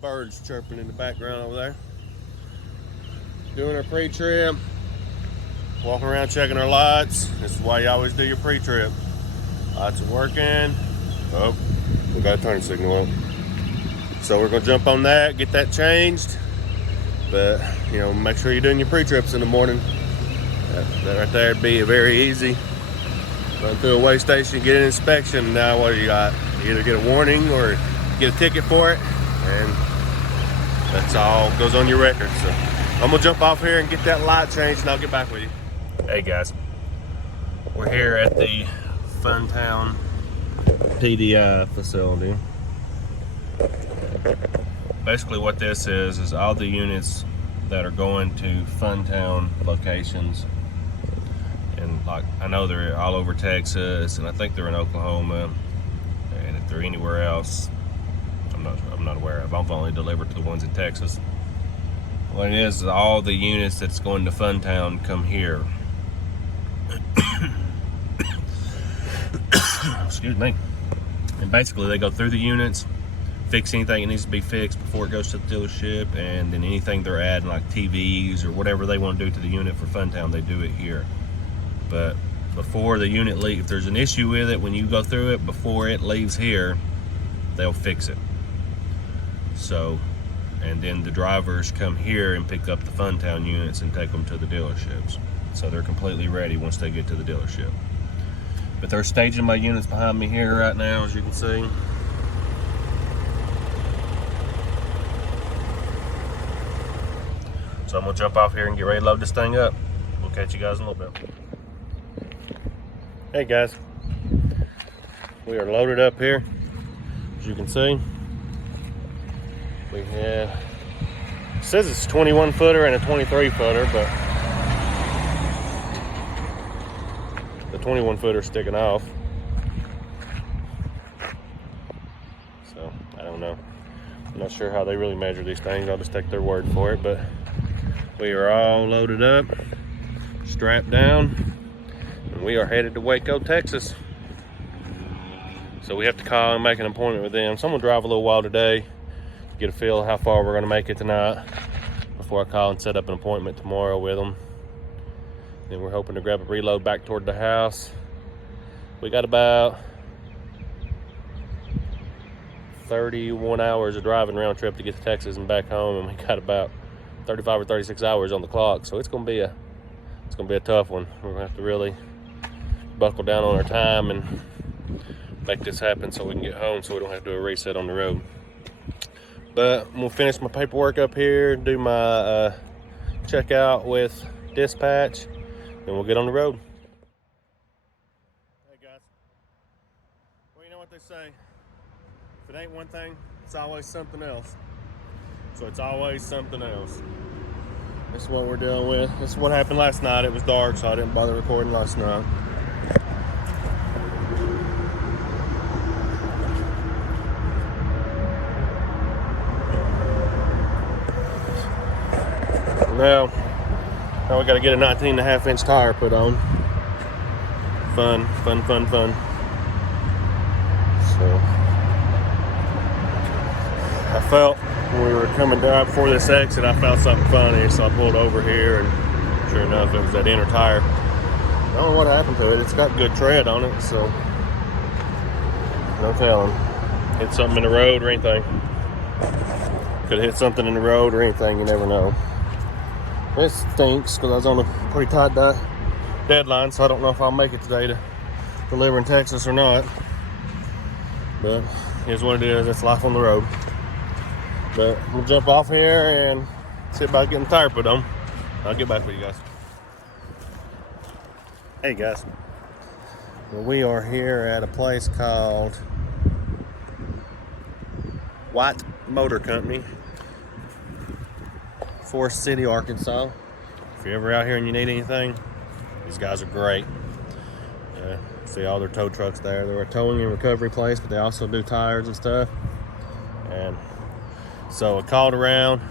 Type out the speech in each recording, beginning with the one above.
Birds chirping in the background over there. Doing our pre-trip. Walking around checking our lights. This is why you always do your pre-trip. Lights are working. Oh, we got a turn signal up. So we're gonna jump on that, get that changed. But you know, make sure you're doing your pre-trips in the morning. That right there would be very easy. Run through a weigh station, get an inspection. Now what do you got? You either get a warning or get a ticket for it, and that's all goes on your record. So I'm gonna jump off here and get that light changed, and I'll get back with you. Hey guys, we're here at the Funtown PDI facility. Basically what this is all the units that are going to Funtown locations. And like, I know they're all over Texas, and I think they're in Oklahoma, and if they're anywhere else, I'm not aware of. I've only delivered to the ones in Texas. What it is all the units that's going to Funtown come here. Excuse me. And basically they go through the units, fix anything that needs to be fixed before it goes to the dealership, and then anything they're adding, like TVs or whatever they want to do to the unit for Funtown, they do it here. But before the unit leaves, if there's an issue with it when you go through it, before it leaves here, they'll fix it. So, and then the drivers come here and pick up the Funtown units and take them to the dealerships. So they're completely ready once they get to the dealership. But they're staging my units behind me here right now, as you can see. So I'm gonna jump off here and get ready to load this thing up. We'll catch you guys in a little bit. Hey guys, we are loaded up here. As you can see, we have, it says it's a 21 footer and a 23 footer, but the 21 footer is sticking off. So I don't know. I'm not sure how they really measure these things. I'll just take their word for it, but we are all loaded up, strapped down. We are headed to Waco, Texas. So we have to call and make an appointment with them. So I'm gonna drive a little while today, get a feel of how far we're gonna make it tonight before I call and set up an appointment tomorrow with them. Then we're hoping to grab a reload back toward the house. We got about 31 hours of driving round trip to get to Texas and back home, and we got about 35 or 36 hours on the clock. So it's gonna be a tough one. We're gonna have to really buckle down on our time and make this happen so we can get home, so we don't have to do a reset on the road. But I'm gonna finish my paperwork up here, do my checkout with dispatch, and we'll get on the road. Hey guys, well, you know what they say, if it ain't one thing, it's always something else. So it's always something else. This is what we're dealing with. This is what happened last night. It was dark, so I didn't bother recording last night. Now we got to get a 19.5-inch tire put on. Fun. So I felt when we were coming down before this exit, I felt something funny, so I pulled over here, and sure enough, it was that inner tire. I don't know what happened to it. It's got good tread on it, so no telling. Hit something in the road or anything. Could have hit something in the road or anything, you never know. This stinks because I was on a pretty tight deadline, so I don't know if I'll make it today to deliver in Texas or not. But here's what it is. It's life on the road. But we'll jump off here and see about getting the tire put on. I'll get back with you guys. Hey guys. Well, we are here at a place called White Motor Company, Forest City, Arkansas. If you're ever out here and you need anything, these guys are great. See all their tow trucks there. They're a towing and recovery place, but they also do tires and stuff. And so I called around.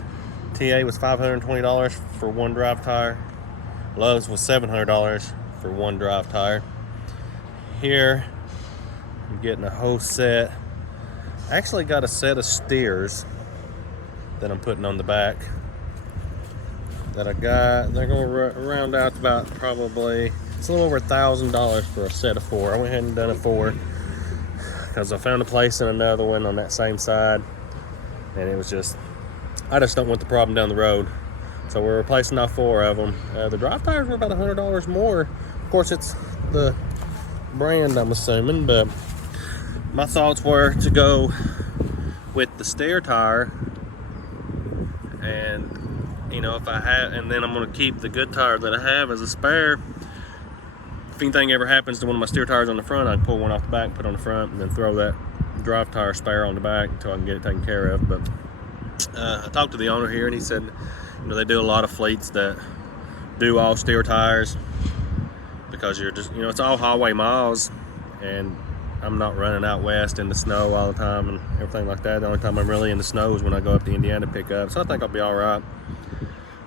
TA was $520 for one drive tire. Lowe's was $700 for one drive tire. Here, I'm getting a whole set. I actually got a set of steers that I'm putting on the back that I got. They're going to round out to about probably, it's a little over $1,000 for a set of 4. I went ahead and done a 4 because I found a place in another one on that same side, and it was just, I just don't want the problem down the road. So we're replacing all 4 of them. The drive tires were about $100 more. Of course, it's the brand, I'm assuming, but my thoughts were to go with the stair tire, and you know, if I have, and then I'm going to keep the good tire that I have as a spare. If anything ever happens to one of my steer tires on the front, I can pull one off the back, put it on the front, and then throw that drive tire spare on the back until I can get it taken care of. But I talked to the owner here, and he said, you know, they do a lot of fleets that do all steer tires because you're just, you know, it's all highway miles, and I'm not running out west in the snow all the time and everything like that. The only time I'm really in the snow is when I go up to Indiana to pick up. So I think I'll be all right.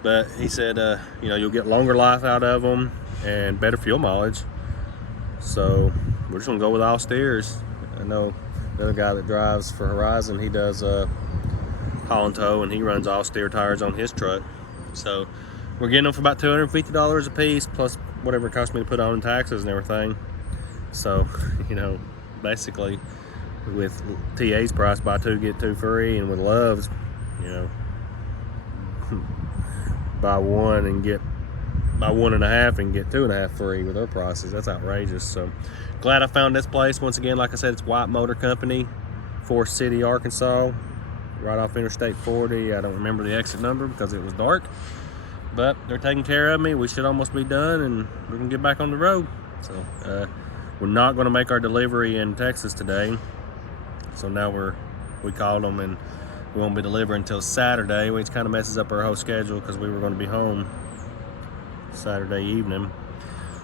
But he said, you know, you'll get longer life out of them and better fuel mileage. So we're just gonna go with all steers. I know the other guy that drives for Horizon, he does haul and tow, and he runs all steer tires on his truck. So we're getting them for about $250 a piece, plus whatever it costs me to put on in taxes and everything. So, you know, basically with TA's price, buy 2 get 2 free, and with Love's, you know, buy 1 and get, buy 1.5 and get 2.5 free with their prices. That's outrageous. So glad I found this place. Once again, like I said, it's White Motor Company, Forest City, Arkansas, right off Interstate 40. I don't remember the exit number because it was dark, but they're taking care of me. We should almost be done, and we're gonna get back on the road. So we're not gonna make our delivery in Texas today. So now we called them, and we won't be delivering until Saturday, which kind of messes up our whole schedule because we were going to be home Saturday evening.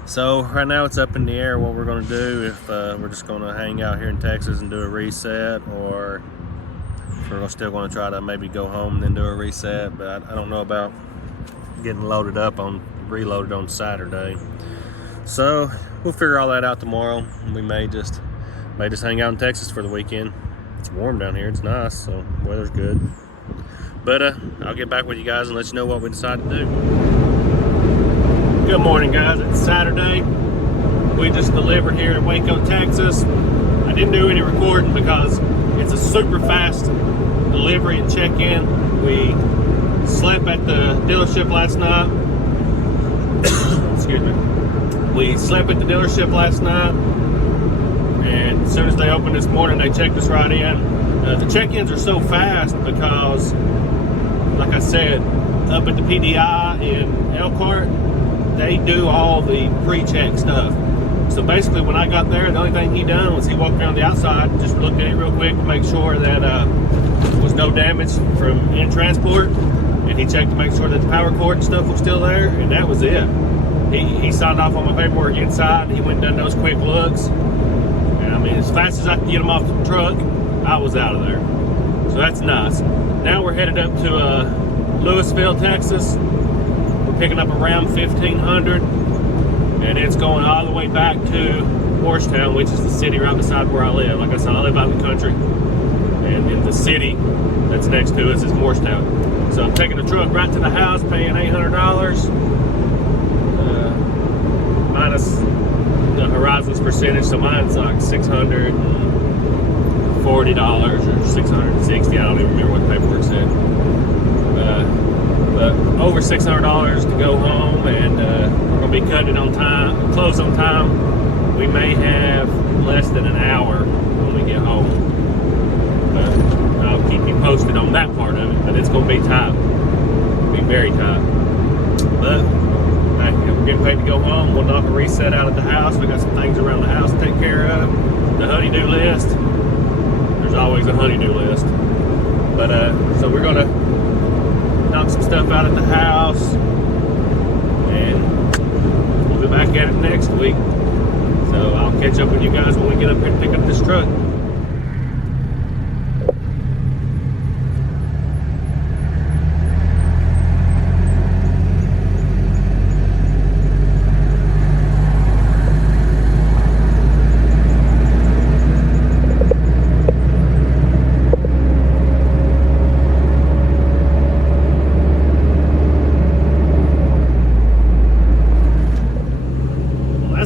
So right now it's up in the air what we're going to do, if we're just going to hang out here in Texas and do a reset, or if we're still going to try to maybe go home and then do a reset. But I don't know about getting loaded up on, reloaded on Saturday. So we'll figure all that out tomorrow. We may just hang out in Texas for the weekend. It's warm down here, it's nice, so the weather's good. But I'll get back with you guys and let you know what we decide to do. Good morning, guys. It's Saturday. We just delivered here in Waco, Texas. I didn't do any recording because it's a super fast delivery and check-in. We slept at the dealership last night. Excuse me. We slept at the dealership last night, and as soon as they opened this morning, they checked us right in. The check-ins are so fast because, like I said, up at the PDI in Elkhart, they do all the pre-check stuff. So basically, when I got there, the only thing he done was he walked around the outside, just looked at it real quick to make sure that there was no damage from in transport, and he checked to make sure that the power cord and stuff was still there, and that was it. He signed off on my paperwork inside. He went and done those quick looks. And I mean, as fast as I could get him off the truck, I was out of there. So that's nice. Now we're headed up to Louisville, Texas. We're picking up around 1500, and it's going all the way back to Morristown, which is the city right beside where I live. Like I said, I live out in the country, and in the city that's next to us is Morristown. So I'm taking the truck right to the house, paying $800. Minus the Horizon's percentage, so mine's like $640 or $660. I don't even remember what the paperwork said. But over $600 to go home, and we're gonna be cutting it on time, close on time. We may have less than an hour when we get home. But I'll keep you posted on that part of it. But it's gonna be tight. It'll be very tight. But we're getting paid to go home. We'll knock a reset out at the house. We got some things around the house to take care of. The honey-do list. There's always a honey-do list. But so we're gonna knock some stuff out at the house, and we'll be back at it next week. So I'll catch up with you guys when we get up here to pick up this truck.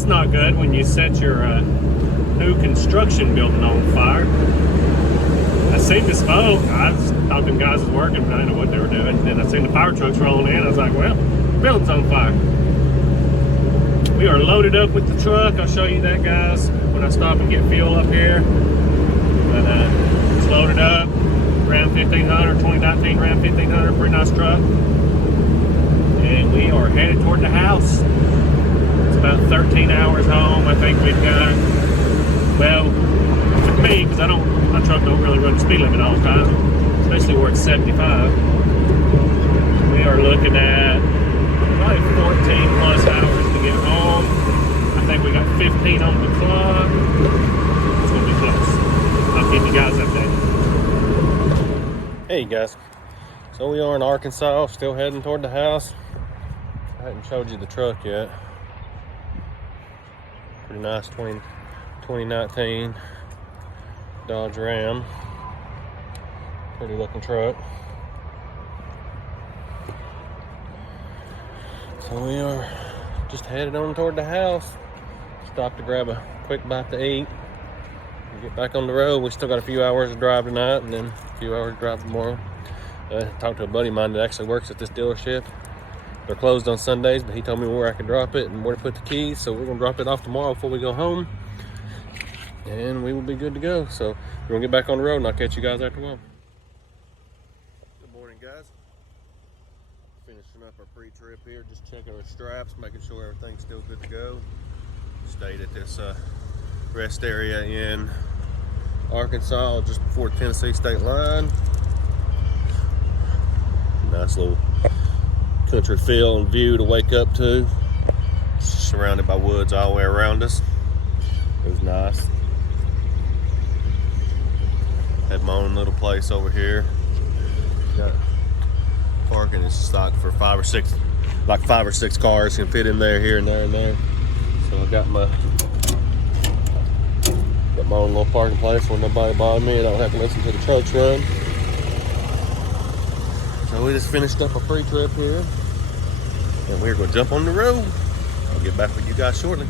That's not good when you set your new construction building on fire. I seen the smoke. I thought them guys was working, but I didn't know what they were doing. And then I seen the fire trucks rolling in. I was like, well, the building's on fire. We are loaded up with the truck. I'll show you that, guys, when I stop and get fuel up here. But it's loaded up. Ram 1500, 2019 Ram 1500, pretty nice truck. And we are headed toward the house. It's about 13 hours home. I think we've got, well, with me, because my truck don't really run the speed limit all the time, especially where it's 75. We are looking at probably 14 plus hours to get home. I think we got 15 on the clock. It's gonna be close. I'll keep you guys updated. Hey guys, so we are in Arkansas, still heading toward the house. I hadn't showed you the truck yet. Pretty nice 2019 Dodge Ram. Pretty looking truck. So we are just headed on toward the house. Stopped to grab a quick bite to eat. Get back on the road. We still got a few hours to drive tonight and then a few hours to drive tomorrow. Talked to a buddy of mine that actually works at this dealership. They're closed on Sundays, but he told me where I could drop it and where to put the keys. So we're gonna drop it off tomorrow before we go home. And we will be good to go. So we're gonna get back on the road and I'll catch you guys after a while. Good morning, guys. Finishing up our pre-trip here, just checking our straps, making sure everything's still good to go. Stayed at this rest area in Arkansas, just before the Tennessee state line. Nice little country feel and view to wake up to. Surrounded by woods all the way around us. It was nice. Had my own little place over here. Got parking. It's stock for 5 or 6 cars can fit in there, here and there and there. So I got my own little parking place where nobody bothers me. I don't have to listen to the trucks run. So we just finished up a pre-trip here, and we're gonna jump on the road. I'll get back with you guys shortly.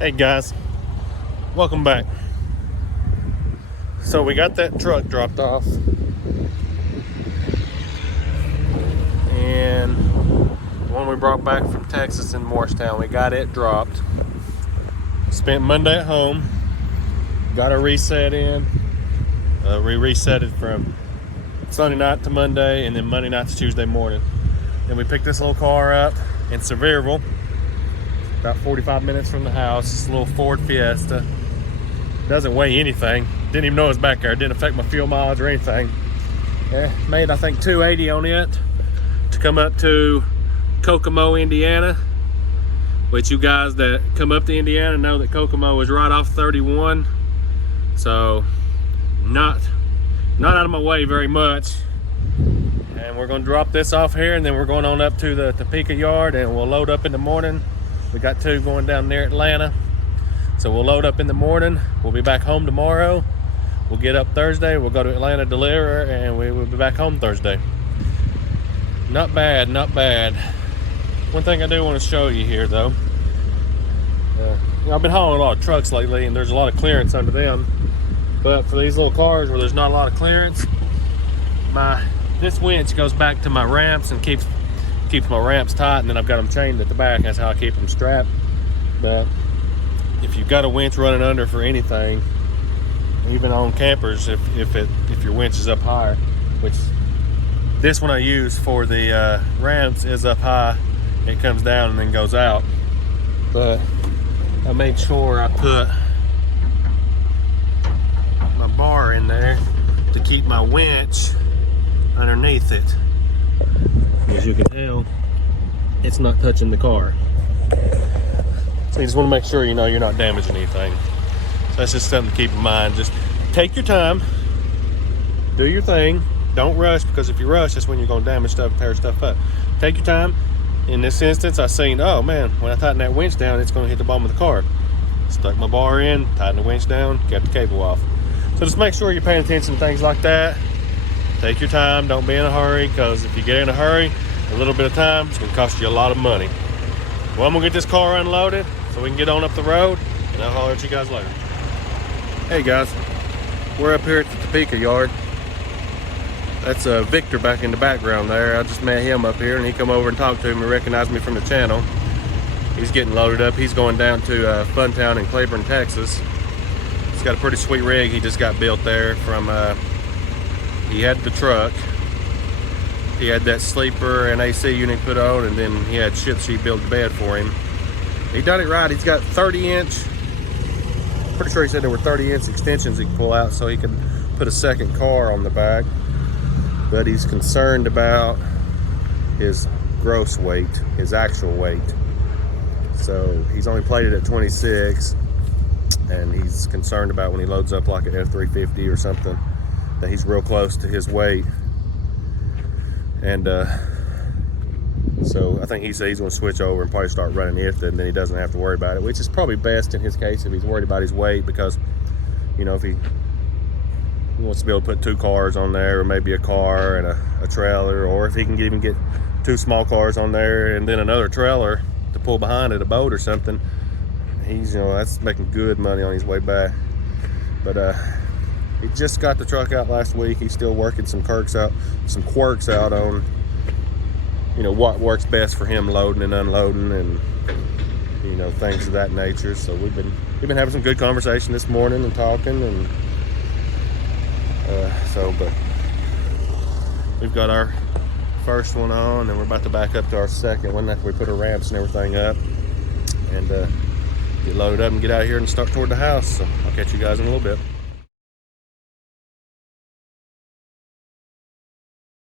Hey guys, welcome back. So we got that truck dropped off, and the one we brought back from Texas in Morristown, we got it dropped. Spent Monday at home, got a reset in. We reset it from Sunday night to Monday, and then Monday night to Tuesday morning. Then we picked this little car up in Sevierville, about 45 minutes from the house. It's a little Ford Fiesta. Doesn't weigh anything. Didn't even know it was back there. Didn't affect my fuel mileage or anything. Made, I think, 280 on it to come up to Kokomo, Indiana. Which you guys that come up to Indiana know that Kokomo is right off 31. So not out of my way very much. And we're gonna drop this off here, and then we're going on up to the Topeka yard, and we'll load up in the morning. We got 2 going down near Atlanta. So we'll load up in the morning. We'll be back home tomorrow. We'll get up Thursday. We'll go to Atlanta, deliver, and we will be back home Thursday. Not bad, not bad. One thing I do want to show you here, though. I've been hauling a lot of trucks lately, and there's a lot of clearance under them. But for these little cars where there's not a lot of clearance, this winch goes back to my ramps and keeps my ramps tight, and then I've got them chained at the back. That's how I keep them strapped. But if you've got a winch running under for anything, even on campers, if your winch is up higher, which this one I use for the ramps is up high, it comes down and then goes out. But I made sure I put my bar in there to keep my winch underneath it. As you can tell, it's not touching the car. So you just want to make sure you know you're not damaging anything. So that's just something to keep in mind. Just take your time, do your thing. Don't rush, because if you rush, that's when you're going to damage stuff, tear stuff up. Take your time. In this instance, I seen, oh man, when I tighten that winch down, it's going to hit the bottom of the car. Stuck my bar in, tighten the winch down, got the cable off. So just make sure you're paying attention to things like that. Take your time, don't be in a hurry, because if you get in a hurry, a little bit of time, it's going to cost you a lot of money. Well, I'm going to get this car unloaded so we can get on up the road, and I'll holler at you guys later. Hey guys, we're up here at the Topeka yard. That's Victor back in the background there. I just met him up here, and he come over and talked to me, recognized me from the channel. He's getting loaded up. He's going down to Funtown in Claiborne, Texas. He's got a pretty sweet rig he just got built there from, he had the truck. He had that sleeper and AC unit put on, and then he had ship sheet built the bed for him. He done it right. He's got 30-inch, pretty sure he said there were 30-inch extensions he could pull out so he could put a second car on the back. But he's concerned about his gross weight, his actual weight. So he's only plated at 26, and he's concerned about when he loads up like an F350 or something, that he's real close to his weight. And so I think he said he's going to switch over and probably start running it, and then he doesn't have to worry about it, which is probably best in his case if he's worried about his weight, because, you know, if he wants to be able to put 2 cars on there, or maybe a car and a trailer, or if he can even get 2 small cars on there and then another trailer to pull behind it, a boat or something, he's, you know, that's making good money on his way back. But he just got the truck out last week. He's still working some quirks out on, you know, what works best for him loading and unloading, and, you know, things of that nature. So we've been having some good conversation this morning and talking, and but we've got our first one on, and we're about to back up to our second one after we put our ramps and everything up, and get loaded up and get out of here and start toward the house. So I'll catch you guys in a little bit.